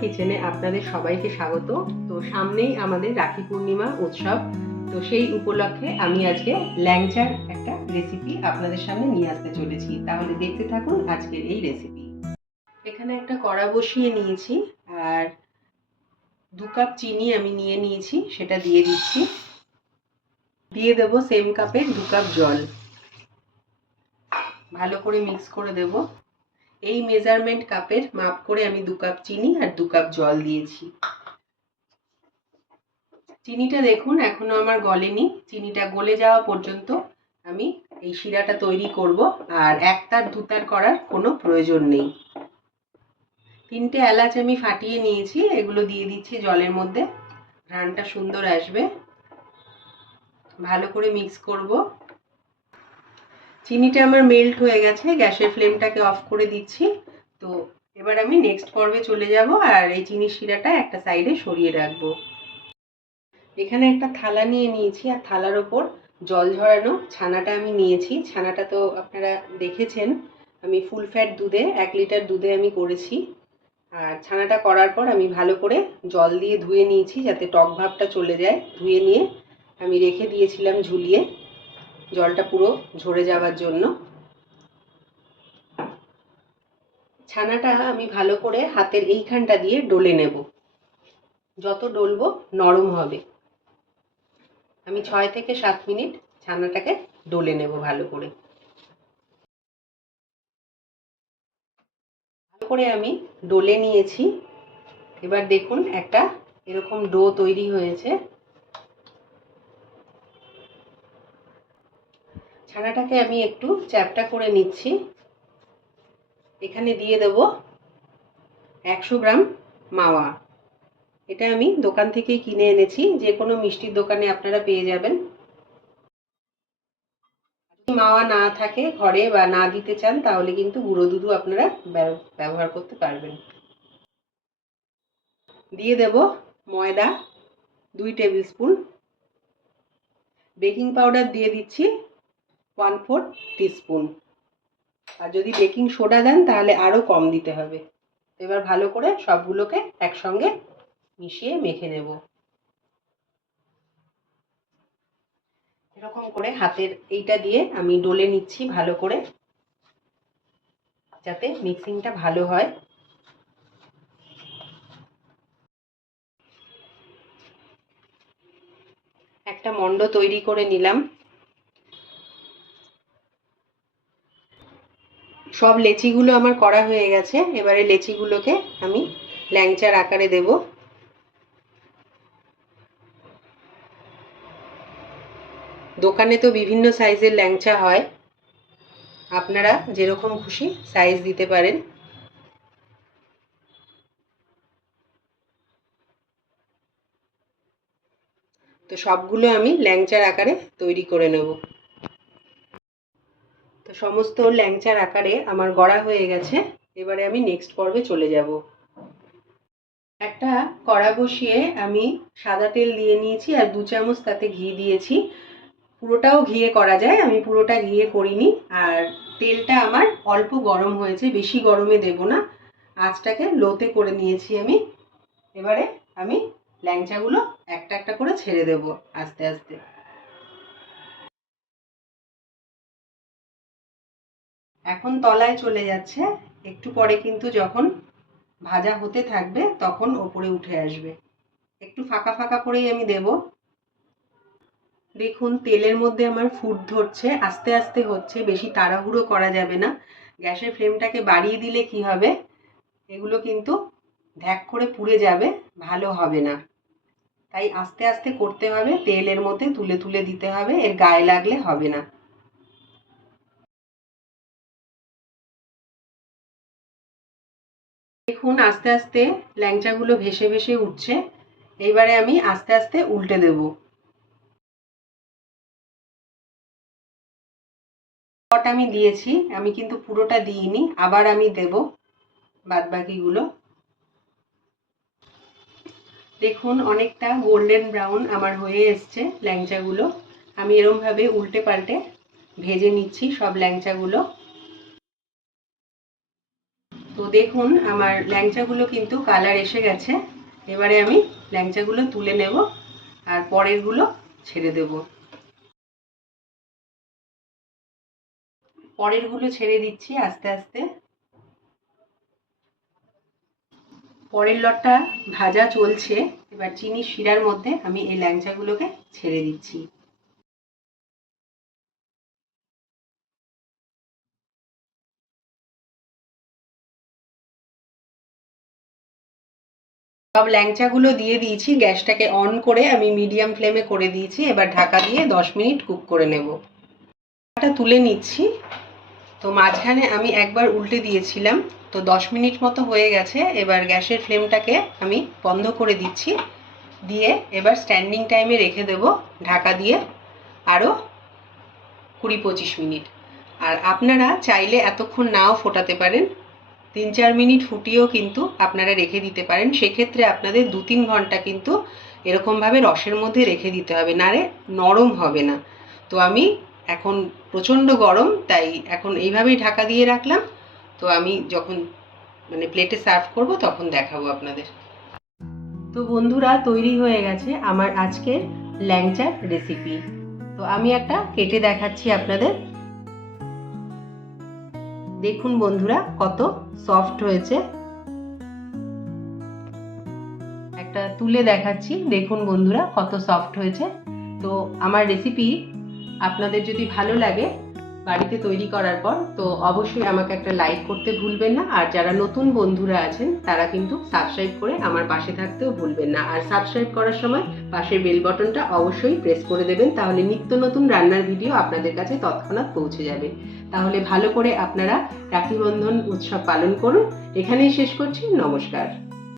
কিচেনে আপনাদের সবাইকে স্বাগত। তো সামনেই আমাদের রাখি পূর্ণিমা উৎসব। তো সেই উপলক্ষে আমি আজকে ল্যাংচার একটা রেসিপি আপনাদের সামনে নিয়ে আসতে চলেছি। তাহলে দেখতে থাকুন আজকের এই রেসিপি এখানে একটা কড়া বসিয়ে নিয়েছি, আর দু কাপ চিনি আমি নিয়ে নিয়েছি, সেটা দিয়ে দিচ্ছি। দিয়ে দেব সেম কাপের দু কাপ জল। ভালো করে মিক্স করে দেব। এই মেজারমেন্ট কাপের মাপ করে আমি দু কাপ চিনি আর দু কাপ জল দিয়েছি। চিনিটা দেখুন, এখনও আমার গলেনি। চিনিটা গলে যাওয়া পর্যন্ত আমি এই শিরাটা তৈরি করব আর একতার দুতার করার কোনো প্রয়োজন নেই। তিনটে এলাচ আমি ফাটিয়ে নিয়েছি, এগুলো দিয়ে দিচ্ছি জলের মধ্যে। ঘ্রাণটা সুন্দর আসবে। ভালো করে মিক্স করব। চিনিটা আমার মেল্ট হয়ে গেছে, গ্যাসের ফ্লেমটাকে অফ করে দিচ্ছি। তো এবার আমি নেক্সট পর্বে চলে যাব আর এই চিনির শিরাটা একটা সাইডে সরিয়ে রাখব। এখানে একটা থালা নিয়ে নিয়েছি আর থালার ওপর জল ঝরানো ছানাটা আমি নিয়েছি। ছানাটা তো আপনারা দেখেছেন, আমি ফুল ফ্যাট দুধে, এক লিটার দুধে আমি করেছি। আর ছানাটা করার পর আমি ভালো করে জল দিয়ে ধুয়ে নিয়েছি যাতে টক ভাবটা চলে যায়। ধুয়ে নিয়ে আমি রেখে দিয়েছিলাম ঝুলিয়ে। জলটা পুরো ঝরে যাওয়ার জন্য। ছানাটা আমি ভালো করে হাতের এইখানটা দিয়ে ডলে নেব। যত ডলবো নরম হবে। আমি ছয় থেকে সাত মিনিট ছানাটাকে ডলে নেব ভালো করে। ভালো করে আমি ডলে নিয়েছি। এবার দেখুন একটা এরকম ডো তৈরি হয়েছে। ছানাটাকে আমি একটু চ্যাপটা করে নিচ্ছি। এখানে দিয়ে দেব একশো গ্রাম মাওয়া। এটা আমি দোকান থেকেই কিনে এনেছি, যে কোনো মিষ্টির দোকানে আপনারা পেয়ে যাবেন। মাওয়া না থাকে ঘরে বা না দিতে চান, তাহলে কিন্তু গুঁড়ো দুধও আপনারা ব্যবহার করতে পারবেন। দিয়ে দেব ময়দা, দুই টেবিল স্পুন। বেকিং পাউডার দিয়ে দিচ্ছি। One four teaspoon. আর যদি বেকিং সোডা দেন, তাহলে আরও কম দিতে হবে। এবার ভালো করে সবগুলোকে একসঙ্গে মিশিয়ে মেখে নেব। এরকম করে হাতের এইটা দিয়ে আমি ডলে নিচ্ছি ভালো করে, যাতে মিক্সিংটা ভালো হয়। একটা মণ্ড তৈরি করে নিলাম। সব লেচিগুলো আমার করা হয়ে গেছে। এবারে লেচিগুলোকে আমি ল্যাংচার আকারে দেব। দোকানে তো বিভিন্ন সাইজের ল্যাংচা হয়। আপনারা যেরকম খুশি সাইজ দিতে পারেন। তো সবগুলো আমি ল্যাংচার আকারে তৈরি করে নেব। সমস্ত ল্যাংচার আকারে আমার গড়া হয়ে গেছে। এবারে আমি নেক্সট পর্বে চলে যাব। একটা কড়া বসিয়ে আমি সাদা তেল দিয়ে নিয়েছি আর দু চামচ তাতে ঘি দিয়েছি। পুরোটাও ঘিয়ে করা যায়, আমি পুরোটা ঘিয়ে করিনি। আর তেলটা আমার অল্প গরম হয়েছে, বেশি গরমে দেব না। আঁচটাকে লোতে করে নিয়েছি আমি। এবারে আমি ল্যাংচাগুলো একটা একটা করে ছেড়ে দেব আস্তে আস্তে। এখন তলায় চলে যাচ্ছে। একটু পরে কিন্তু যখন ভাজা হতে থাকবে, তখন ওপরে উঠে আসবে। একটু ফাঁকা ফাঁকা করেই আমি দেব। দেখুন, তেলের মধ্যে আমার ফুট ধরছে, আস্তে আস্তে হচ্ছে, বেশি তাড়াহুড়ো করা যাবে না। গ্যাসের ফ্লেমটাকে বাড়িয়ে দিলে কি হবে? এগুলো কিন্তু ধ্যাক করে পুড়ে যাবে, ভালো হবে না। তাই আস্তে আস্তে করতে হবে, তেলের মধ্যে তুলে তুলে দিতে হবে, এর গায়ে লাগলে হবে না। দেখুন, আস্তে আস্তে ল্যাংচাগুলো ভেসে ভেসে উঠছে। এইবারে আমি আস্তে আস্তে উল্টে দেব। আমি দিয়েছি, আমি কিন্তু পুরোটা দিইনি, আবার আমি দেব বাদ বাকিগুলো দেখুন, অনেকটা গোল্ডেন ব্রাউন আমার হয়ে এসছে ল্যাংচাগুলো। আমি এরমভাবে উল্টে পাল্টে ভেজে নিচ্ছি সব ল্যাংচাগুলো। তো দেখুন, আমার ল্যাংচাগুলো কিন্তু কালার এসে গেছে। এবারে আমি ল্যাংচাগুলো তুলে নেব আর পরেরগুলো ছেড়ে দেব। পরেরগুলো ছেড়ে দিচ্ছি আস্তে আস্তে। পরের লটটা ভাজা চলছে। এবার চিনি শিরার মধ্যে আমি এই ল্যাংচাগুলোকে ছেড়ে দিচ্ছি। সব ল্যাংচাগুলো দিয়ে দিয়েছি, গ্যাসটাকে অন করে আমি মিডিয়াম ফ্লেমে করে দিয়েছি, এবার ঢাকা দিয়ে দশ মিনিট কুক করে নেব। তুলে নিচ্ছি, তো মাঝখানে আমি একবার উল্টে দিয়েছিলাম, তো দশ মিনিট মতো হয়ে গেছে, এবার গ্যাসের ফ্লেমটাকে আমি বন্ধ করে দিচ্ছি, দিয়ে এবার স্ট্যান্ডিং টাইমে রেখে দেব, ঢাকা দিয়ে আরও কুড়ি পঁচিশ মিনিট। আর আপনারা চাইলে এতক্ষণ নাও ফোটাতে পারেন তিন চার মিনিট ফুটিয়েও কিন্তু আপনারা রেখে দিতে পারেন। সেক্ষেত্রে আপনাদের দু তিন ঘণ্টা কিন্তু এরকমভাবে রসের মধ্যে রেখে দিতে হবে। নারে নরম হবে না। তো আমি এখন প্রচণ্ড গরম, তাই এখন এইভাবেই ঢাকা দিয়ে রাখলাম। তো আমি যখন মানে প্লেটে সার্ভ করব, তখন দেখাবো আপনাদের। তো বন্ধুরা, তৈরি হয়ে গেছে আমার আজকের ল্যাংচার রেসিপি তো আমি একটা কেটে দেখাচ্ছি আপনাদের। দেখুন বন্ধুরা, কত সফট হয়েছে। একটা তুলে দেখাচ্ছি। দেখুন বন্ধুরা, কত সফট হয়েছে। তো আমার রেসিপি আপনাদের যদি ভালো লাগে বাড়িতে তৈরি করার পর, তো অবশ্যই আমাকে একটা লাইক করতে ভুলবেন না। আর যারা নতুন বন্ধুরা আছেন, তারা কিন্তু সাবস্ক্রাইব করে আমার পাশে থাকতেও ভুলবেন না। আর সাবস্ক্রাইব করার সময় পাশের বেল বটনটা অবশ্যই প্রেস করে দেবেন, তাহলে নিত্য নতুন রান্নার ভিডিও আপনাদের কাছে তৎক্ষণাৎ পৌঁছে যাবে। তাহলে ভালো করে আপনারা রাখি বন্ধন উৎসব পালন করুন। এখানেই শেষ করছি। নমস্কার।